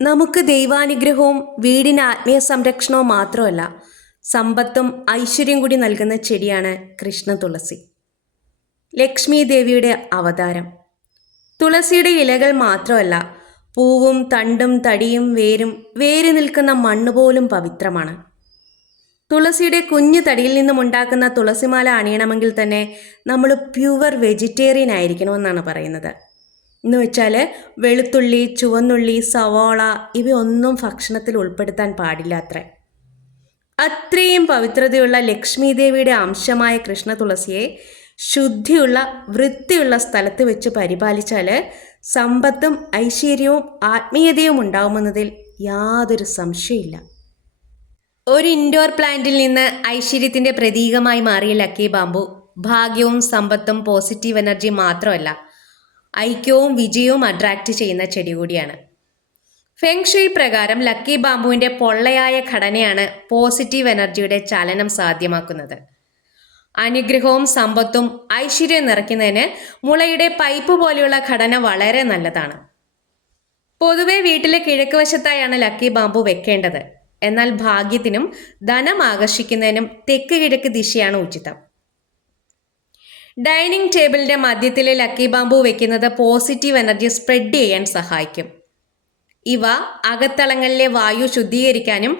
നമുക്ക് ദൈവാനുഗ്രഹവും വീടിന് ആത്മീയ സംരക്ഷണവും മാത്രമല്ല, സമ്പത്തും ഐശ്വര്യം കൂടി നൽകുന്ന ചെടിയാണ് കൃഷ്ണ തുളസി. ലക്ഷ്മി ദേവിയുടെ അവതാരം. തുളസിയുടെ ഇലകൾ മാത്രമല്ല, പൂവും തണ്ടും തടിയും വേര് നിൽക്കുന്ന മണ്ണ് പോലും പവിത്രമാണ്. തുളസിയുടെ കുഞ്ഞു തടിയിൽ നിന്നും ഉണ്ടാക്കുന്ന തുളസിമാല അണിയണമെങ്കിൽ തന്നെ നമ്മൾ പ്യുവർ വെജിറ്റേറിയൻ ആയിരിക്കണമെന്നാണ് പറയുന്നത്. എന്ന് വെച്ചാൽ വെളുത്തുള്ളി, ചുവന്നുള്ളി, സവാള ഇവയൊന്നും ഭക്ഷണത്തിൽ ഉൾപ്പെടുത്താൻ പാടില്ല അത്രേ. അത്രയും പവിത്രതയുള്ള ലക്ഷ്മി ദേവിയുടെ അംശമായ കൃഷ്ണ തുളസിയെ ശുദ്ധിയുള്ള വൃത്തിയുള്ള സ്ഥലത്ത് വെച്ച് പരിപാലിച്ചാൽ സമ്പത്തും ഐശ്വര്യവും ആത്മീയതയും ഉണ്ടാവുമെന്നതിൽ യാതൊരു സംശയമില്ല. ഒരു ഇൻഡോർ പ്ലാന്റിൽ നിന്ന് ഐശ്വര്യത്തിൻ്റെ പ്രതീകമായി മാറിയ ലക്കി ബാമ്പു ഭാഗ്യവും സമ്പത്തും പോസിറ്റീവ് എനർജി മാത്രമല്ല, ഐക്യവും വിജയവും അട്രാക്റ്റ് ചെയ്യുന്ന ചെടി കൂടിയാണ്. ഫെങ് ഷുയി പ്രകാരം ലക്കി ബാമ്പുവിൻ്റെ പൊള്ളയായ ഘടനയാണ് പോസിറ്റീവ് എനർജിയുടെ ചലനം സാധ്യമാക്കുന്നത്. അനുഗ്രഹവും സമ്പത്തും ഐശ്വര്യം നിറയ്ക്കുന്നതിന് മുളയുടെ പൈപ്പ് പോലെയുള്ള ഘടന വളരെ നല്ലതാണ്. പൊതുവെ വീട്ടിലെ കിഴക്ക് വശത്തായാണ് ലക്കി ബാമ്പു വെക്കേണ്ടത്. എന്നാൽ ഭാഗ്യത്തിനും ധനം ആകർഷിക്കുന്നതിനും തെക്ക് കിഴക്ക് ദിശയാണ് ഉചിതം. ഡൈനിങ് ടേബിളിൻ്റെ മധ്യത്തിലെ ലക്കി ബാമ്പു വെക്കുന്നത് പോസിറ്റീവ് എനർജി സ്പ്രെഡ് ചെയ്യാൻ സഹായിക്കും. ഇവ അകത്തളങ്ങളിലെ വായു ശുദ്ധീകരിക്കാനും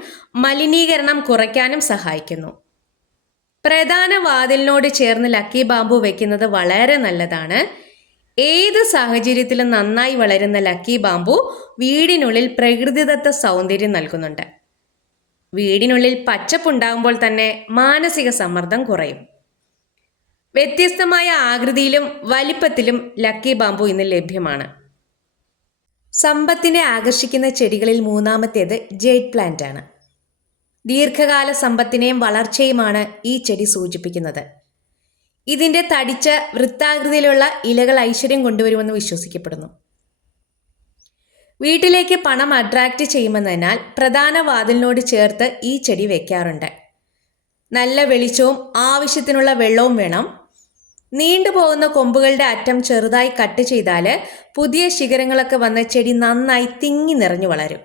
മലിനീകരണം കുറയ്ക്കാനും സഹായിക്കുന്നു. പ്രധാന വാതിലിനോട് ചേർന്ന് ലക്കി ബാമ്പു വെക്കുന്നത് വളരെ നല്ലതാണ്. ഏത് സാഹചര്യത്തിലും നന്നായി വളരുന്ന ലക്കി ബാമ്പു വീടിനുള്ളിൽ പ്രകൃതിദത്ത സൗന്ദര്യം നൽകുന്നുണ്ട്. വീടിനുള്ളിൽ പച്ചപ്പുണ്ടാകുമ്പോൾ തന്നെ മാനസിക സമ്മർദ്ദം കുറയും. വ്യത്യസ്തമായ ആകൃതിയിലും വലിപ്പത്തിലും ലക്കി ബാമ്പു ഇന്ന് ലഭ്യമാണ്. സമ്പത്തിനെ ആകർഷിക്കുന്ന ചെടികളിൽ മൂന്നാമത്തേത് ജെയ്ഡ് പ്ലാന്റ് ആണ്. ദീർഘകാല സമ്പത്തിനെയും വളർച്ചയുമാണ് ഈ ചെടി സൂചിപ്പിക്കുന്നത്. ഇതിൻ്റെ തടിച്ച വൃത്താകൃതിയിലുള്ള ഇലകൾ ഐശ്വര്യം കൊണ്ടുവരുമെന്ന് വിശ്വസിക്കപ്പെടുന്നു. വീട്ടിലേക്ക് പണം അട്രാക്റ്റ് ചെയ്യുമെന്നതിനാൽ പ്രധാന വാതിലിനോട് ചേർത്ത് ഈ ചെടി വെക്കാറുണ്ട്. നല്ല വെളിച്ചവും ആവശ്യത്തിനുള്ള വെള്ളവും വേണം. നീണ്ടുപോകുന്ന കൊമ്പുകളുടെ അറ്റം ചെറുതായി കട്ട് ചെയ്താൽ പുതിയ ശിഖരങ്ങളൊക്കെ വന്ന ചെടി നന്നായി തിങ്ങി നിറഞ്ഞു വളരും.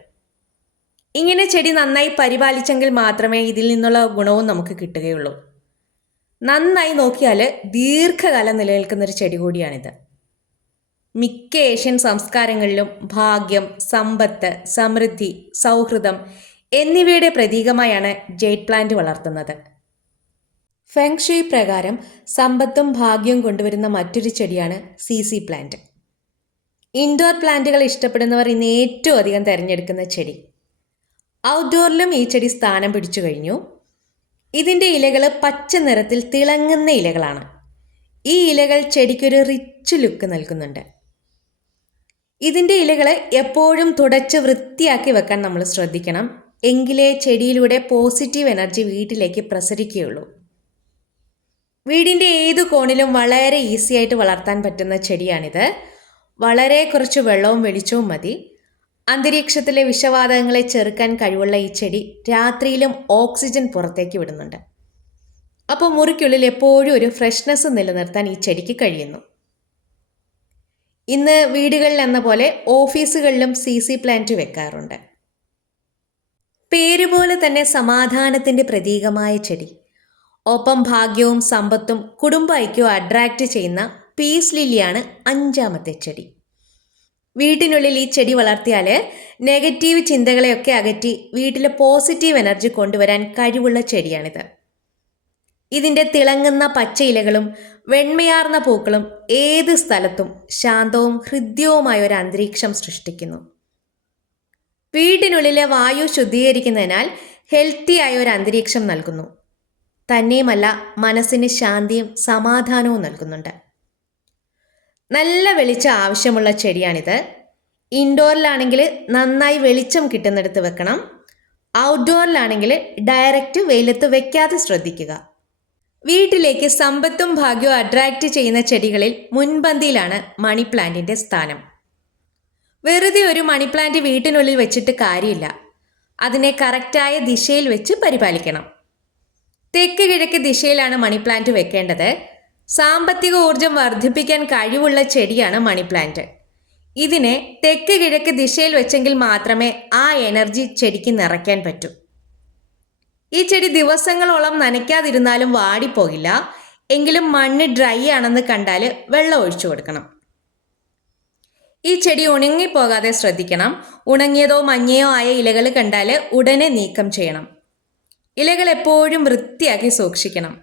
ഇങ്ങനെ ചെടി നന്നായി പരിപാലിച്ചെങ്കിൽ മാത്രമേ ഇതിൽ നിന്നുള്ള ഗുണവും നമുക്ക് കിട്ടുകയുള്ളൂ. നന്നായി നോക്കിയാൽ ദീർഘകാലം നിലനിൽക്കുന്നൊരു ചെടി കൂടിയാണിത്. മിക്ക ഏഷ്യൻ സംസ്കാരങ്ങളിലും ഭാഗ്യം, സമ്പത്ത്, സമൃദ്ധി, സൗഹൃദം എന്നിവയുടെ പ്രതീകമായാണ് ജെയ്ഡ് പ്ലാന്റ് വളർത്തുന്നത്. ഫെങ് ഷുയി പ്രകാരം സമ്പത്തും ഭാഗ്യവും കൊണ്ടുവരുന്ന മറ്റൊരു ചെടിയാണ് സി പ്ലാന്റ്. ഇൻഡോർ പ്ലാന്റുകൾ ഇഷ്ടപ്പെടുന്നവർ ഇന്ന് ഏറ്റവും അധികം തിരഞ്ഞെടുക്കുന്ന ചെടി. ഔട്ട്ഡോറിലും ഈ ചെടി സ്ഥാനം പിടിച്ചു കഴിഞ്ഞു. ഇതിൻ്റെ ഇലകൾ പച്ച നിറത്തിൽ തിളങ്ങുന്ന ഇലകളാണ്. ഈ ഇലകൾ ചെടിക്കൊരു റിച്ച് ലുക്ക് നൽകുന്നുണ്ട്. ഇതിൻ്റെ ഇലകൾ എപ്പോഴും തുടച്ച് വൃത്തിയാക്കി വെക്കാൻ നമ്മൾ ശ്രദ്ധിക്കണം. എങ്കിലേ ചെടിയിലൂടെ പോസിറ്റീവ് എനർജി വീട്ടിലേക്ക് പ്രസരിക്കുകയുള്ളൂ. വീടിൻ്റെ ഏതു കോണിലും വളരെ ഈസി ആയിട്ട് വളർത്താൻ പറ്റുന്ന ചെടിയാണിത്. വളരെ കുറച്ച് വെള്ളവും വെളിച്ചവും മതി. അന്തരീക്ഷത്തിലെ വിഷവാതകങ്ങളെ ചെറുക്കാൻ കഴിവുള്ള ഈ ചെടി രാത്രിയിലും ഓക്സിജൻ പുറത്തേക്ക് വിടുന്നുണ്ട്. അപ്പോൾ മുറിക്കുള്ളിൽ എപ്പോഴും ഒരു ഫ്രഷ്നെസ് നിലനിർത്താൻ ഈ ചെടിക്ക് കഴിയുന്നു. ഇന്ന് വീടുകളിൽ എന്ന പോലെ ഓഫീസുകളിലും സി പ്ലാന്റ് വെക്കാറുണ്ട്. പേരുപോലെ തന്നെ സമാധാനത്തിൻ്റെ പ്രതീകമായ ചെടി. ഒപ്പം ഭാഗ്യവും സമ്പത്തും കുടുംബ ഐക്യവും അട്രാക്റ്റ് ചെയ്യുന്ന പീസ് ലില്ലിയാണ് അഞ്ചാമത്തെ ചെടി. വീട്ടിനുള്ളിൽ ഈ ചെടി വളർത്തിയാൽ നെഗറ്റീവ് ചിന്തകളെയൊക്കെ അകറ്റി വീട്ടിലെ പോസിറ്റീവ് എനർജി കൊണ്ടുവരാൻ കഴിവുള്ള ചെടിയാണിത്. ഇതിൻ്റെ തിളങ്ങുന്ന പച്ച ഇലകളും വെണ്മയാർന്ന പൂക്കളും ഏത് സ്ഥലത്തും ശാന്തവും ഹൃദ്യവുമായ ഒരു അന്തരീക്ഷം സൃഷ്ടിക്കുന്നു. വീട്ടിനുള്ളിലെ വായു ശുദ്ധീകരിക്കുന്നതിനാൽ ഹെൽത്തിയായ ഒരു അന്തരീക്ഷം നൽകുന്നു. തന്നെയുമല്ല, മനസ്സിന് ശാന്തിയും സമാധാനവും നൽകുന്നുണ്ട്. നല്ല വെളിച്ചം ആവശ്യമുള്ള ചെടിയാണിത്. ഇൻഡോറിലാണെങ്കിൽ നന്നായി വെളിച്ചം കിട്ടുന്നിടത്ത് വെക്കണം. ഔട്ട്ഡോറിലാണെങ്കിൽ ഡയറക്റ്റ് വെയിലത്ത് വെക്കാതെ ശ്രദ്ധിക്കുക. വീട്ടിലേക്ക് സമ്പത്തും ഭാഗ്യവും അട്രാക്റ്റ് ചെയ്യുന്ന ചെടികളിൽ മുൻപന്തിയിലാണ് മണി പ്ലാന്റിൻ്റെ സ്ഥാനം. വെറുതെ ഒരു മണി പ്ലാന്റ് വീട്ടിനുള്ളിൽ വെച്ചിട്ട് കാര്യമില്ല. അതിനെ കറക്റ്റായ ദിശയിൽ വെച്ച് പരിപാലിക്കണം. തെക്ക് കിഴക്ക് ദിശയിലാണ് മണി പ്ലാന്റ് വെക്കേണ്ടത്. സാമ്പത്തിക ഊർജം വർദ്ധിപ്പിക്കാൻ കഴിവുള്ള ചെടിയാണ് മണി പ്ലാന്റ്. ഇതിനെ തെക്ക് കിഴക്ക് ദിശയിൽ വെച്ചെങ്കിൽ മാത്രമേ ആ എനർജി ചെടിക്ക് നിറയ്ക്കാൻ പറ്റൂ. ഈ ചെടി ദിവസങ്ങളോളം നനയ്ക്കാതിരുന്നാലും വാടിപ്പോകില്ല. എങ്കിലും മണ്ണ് ഡ്രൈ ആണെന്ന് കണ്ടാൽ വെള്ളം ഒഴിച്ചു കൊടുക്കണം. ഈ ചെടി ഉണങ്ങിപ്പോകാതെ ശ്രദ്ധിക്കണം. ഉണങ്ങിയതോ മഞ്ഞയോ ആയ ഇലകൾ കണ്ടാൽ ഉടനെ നീക്കം ചെയ്യണം. ഇലകൾ എപ്പോഴും വൃത്തിയാക്കി സൂക്ഷിക്കണം.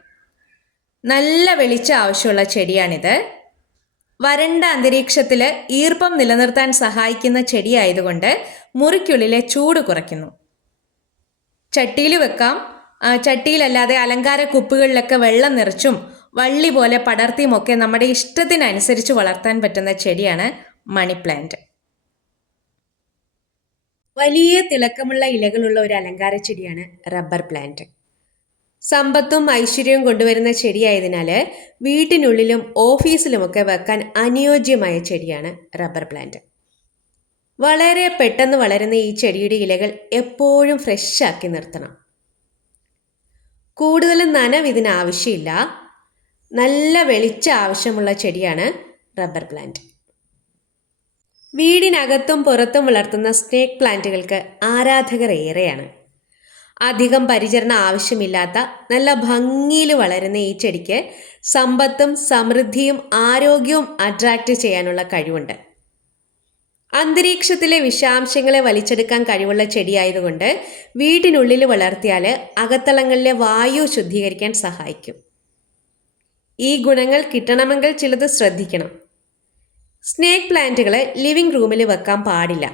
നല്ല വെളിച്ചം ആവശ്യമുള്ള ചെടിയാണിത്. വരണ്ട അന്തരീക്ഷത്തിൽ ഈർപ്പം നിലനിർത്താൻ സഹായിക്കുന്ന ചെടിയായതുകൊണ്ട് മുറിക്കുള്ളിലെ ചൂട് കുറയ്ക്കുന്നു. ചട്ടിയിൽ വെക്കാം. ചട്ടിയിലല്ലാതെ അലങ്കാര കുപ്പികളിലൊക്കെ വെള്ളം നിറച്ചും വള്ളി പോലെ പടർത്തിയുമൊക്കെ നമ്മുടെ ഇഷ്ടത്തിനനുസരിച്ച് വളർത്താൻ പറ്റുന്ന ചെടിയാണ് മണി പ്ലാന്റ്. വലിയ തിളക്കമുള്ള ഇലകളുള്ള ഒരു അലങ്കാര ചെടിയാണ് റബ്ബർ പ്ലാന്റ്. സമ്പത്തും ഐശ്വര്യവും കൊണ്ടുവരുന്ന ചെടിയായതിനാൽ വീട്ടിനുള്ളിലും ഓഫീസിലുമൊക്കെ വെക്കാൻ അനുയോജ്യമായ ചെടിയാണ് റബ്ബർ പ്ലാന്റ്. വളരെ പെട്ടെന്ന് വളരുന്ന ഈ ചെടിയുടെ ഇലകൾ എപ്പോഴും ഫ്രഷാക്കി നിർത്തണം. കൂടുതൽ നനവ് ഇതിന് ആവശ്യമില്ല. നല്ല വെളിച്ചം ആവശ്യമുള്ള ചെടിയാണ് റബ്ബർ പ്ലാന്റ്. വീടിനകത്തും പുറത്തും വളർത്തുന്ന സ്നേക്ക് പ്ലാന്റുകൾക്ക് ആരാധകർ ഏറെയാണ്. അധികം പരിചരണം ആവശ്യമില്ലാത്ത നല്ല ഭംഗിയിൽ വളരുന്ന ഈ ചെടിക്ക് സമ്പത്തും സമൃദ്ധിയും ആരോഗ്യവും അട്രാക്റ്റ് ചെയ്യാനുള്ള കഴിവുണ്ട്. അന്തരീക്ഷത്തിലെ വിഷാംശങ്ങളെ വലിച്ചെടുക്കാൻ കഴിവുള്ള ചെടിയായതുകൊണ്ട് വീട്ടിനുള്ളിൽ വളർത്തിയാൽ അകത്തളങ്ങളിലെ വായു ശുദ്ധീകരിക്കാൻ സഹായിക്കും. ഈ ഗുണങ്ങൾ കിട്ടണമെങ്കിൽ ചിലത് ശ്രദ്ധിക്കണം. സ്നേക്ക് പ്ലാന്റുകൾ ലിവിംഗ് റൂമിൽ വെക്കാൻ പാടില്ല.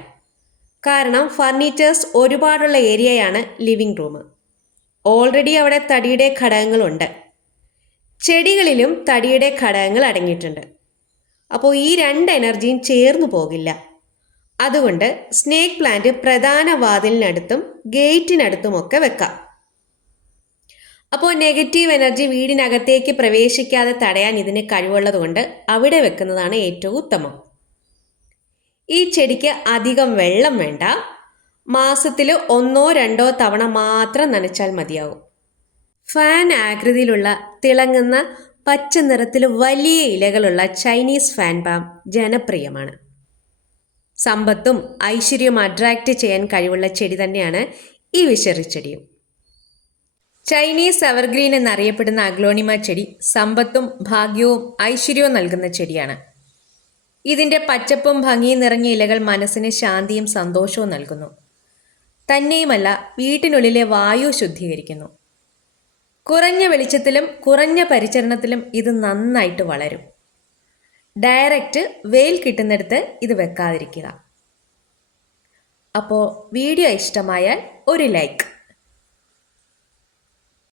കാരണം ഫർണിച്ചേഴ്സ് ഒരുപാടുള്ള ഏരിയയാണ് ലിവിംഗ് റൂം. ഓൾറെഡി അവിടെ തടിയുടെ ഘടകങ്ങളുണ്ട്. ചെടികളിലും തടിയുടെ ഘടകങ്ങൾ അടങ്ങിയിട്ടുണ്ട്. അപ്പോൾ ഈ രണ്ട് എനർജിയും ചേർന്നു പോകില്ല. അതുകൊണ്ട് സ്നേക്ക് പ്ലാന്റ് പ്രധാന വാതിലിനടുത്തും ഗേറ്റിനടുത്തുമൊക്കെ വെക്കാം. അപ്പോൾ നെഗറ്റീവ് എനർജി വീടിനകത്തേക്ക് പ്രവേശിക്കാതെ തടയാൻ ഇതിന് കഴിവുള്ളതുകൊണ്ട് അവിടെ വെക്കുന്നതാണ് ഏറ്റവും ഉത്തമം. ഈ ചെടിക്ക് അധികം വെള്ളം വേണ്ട. മാസത്തിൽ 1-2 തവണ മാത്രം നനച്ചാൽ മതിയാവും. ഫാൻ ആകൃതിയിലുള്ള തിളങ്ങുന്ന പച്ച നിറത്തിൽ വലിയ ഇലകളുള്ള ചൈനീസ് ഫാൻ പാം ജനപ്രിയമാണ്. സമ്പത്തും ഐശ്വര്യവും അട്രാക്റ്റ് ചെയ്യാൻ കഴിവുള്ള ചെടി തന്നെയാണ് ഈ വിശറിച്ചെടിയും. ചൈനീസ് എവർഗ്രീൻ എന്നറിയപ്പെടുന്ന അഗ്ലോണിമ ചെടി സമ്പത്തും ഭാഗ്യവും ഐശ്വര്യവും നൽകുന്ന ചെടിയാണ്. ഇതിൻ്റെ പച്ചപ്പും ഭംഗിയും നിറഞ്ഞ ഇലകൾ മനസ്സിന് ശാന്തിയും സന്തോഷവും നൽകുന്നു. തന്നെയുമല്ല, വീട്ടിനുള്ളിലെ വായു ശുദ്ധീകരിക്കുന്നു. കുറഞ്ഞ വെളിച്ചത്തിലും കുറഞ്ഞ പരിചരണത്തിലും ഇത് നന്നായിട്ട് വളരും. ഡയറക്റ്റ് വെയിൽ കിട്ടുന്നിടത്ത് ഇത് വെക്കാതിരിക്കുക. അപ്പോൾ വീഡിയോ ഇഷ്ടമായാൽ ഒരു ലൈക്ക്.